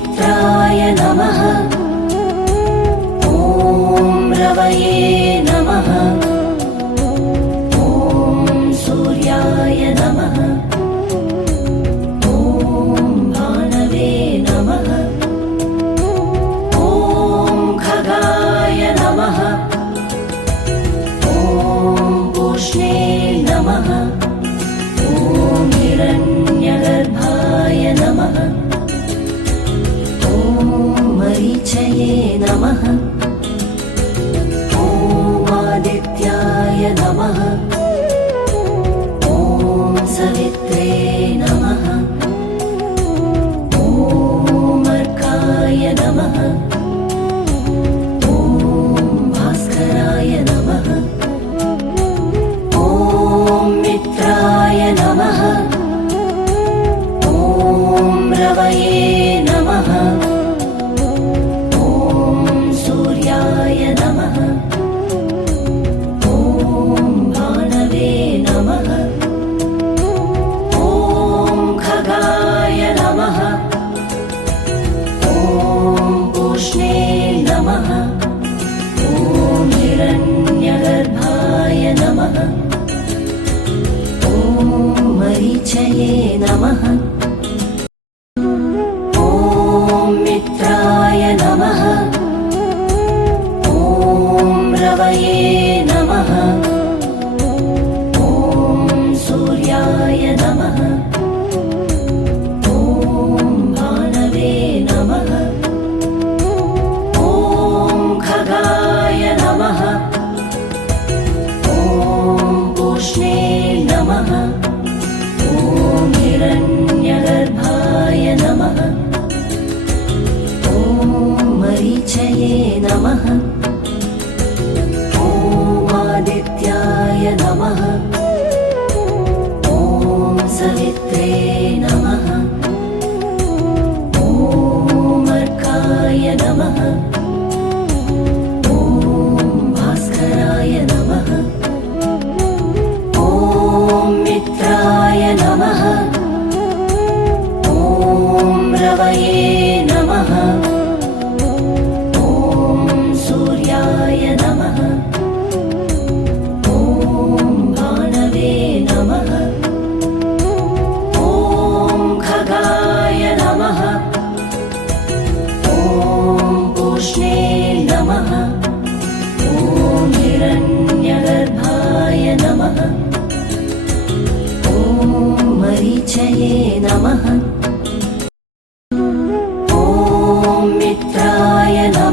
मित्राय नमः। ॐ रवये नमः। ॐ सूर्याय नमः। ॐ भानवे नमः। ॐ खगाय नमः। ॐ पूष्णे नमः। ॐ हिरण्यगर्भाय नमः। ॐ मरीचये नमः। ॐ आदित्याय नमः। ॐ सवित्रे नमः। ॐ अर्काय नमः। ॐ भास्कराय नमः। ॐ मित्राय नमः। ॐ रवये नमः। ॐ सूर्याय नमः। ॐ भानवे नमः। ॐ खगाय नमः। ॐ पूष्णे नमः। ॐ हिरण्यगर्भाय नमः। ॐ मरीचये नमः। ॐ मित्राय नमः। ॐ रवये नमः। ॐ सूर्याय नमः। ॐ भानवे नमः। ॐ खगाय नमः। ॐ पूष्णे नमः। ॐ हिरण्यगर्भाय नमः। ॐ मरीचये नमः। ॐ आदित्याय नमः। ॐ सवित्रे नमः। ॐ अर्काय नमः। ॐ भास्कराय नमः। ॐ मित्राय नमः। ॐ रवये नमः। ॐ सूर्याय नमः। ॐ भानवे नमः। ॐ खगाय नमः। ॐ पूष्णे नमः। ॐ हिरण्यगर्भाय नमः। ॐ मरीचये नमः। ॐ मित्राय नमः।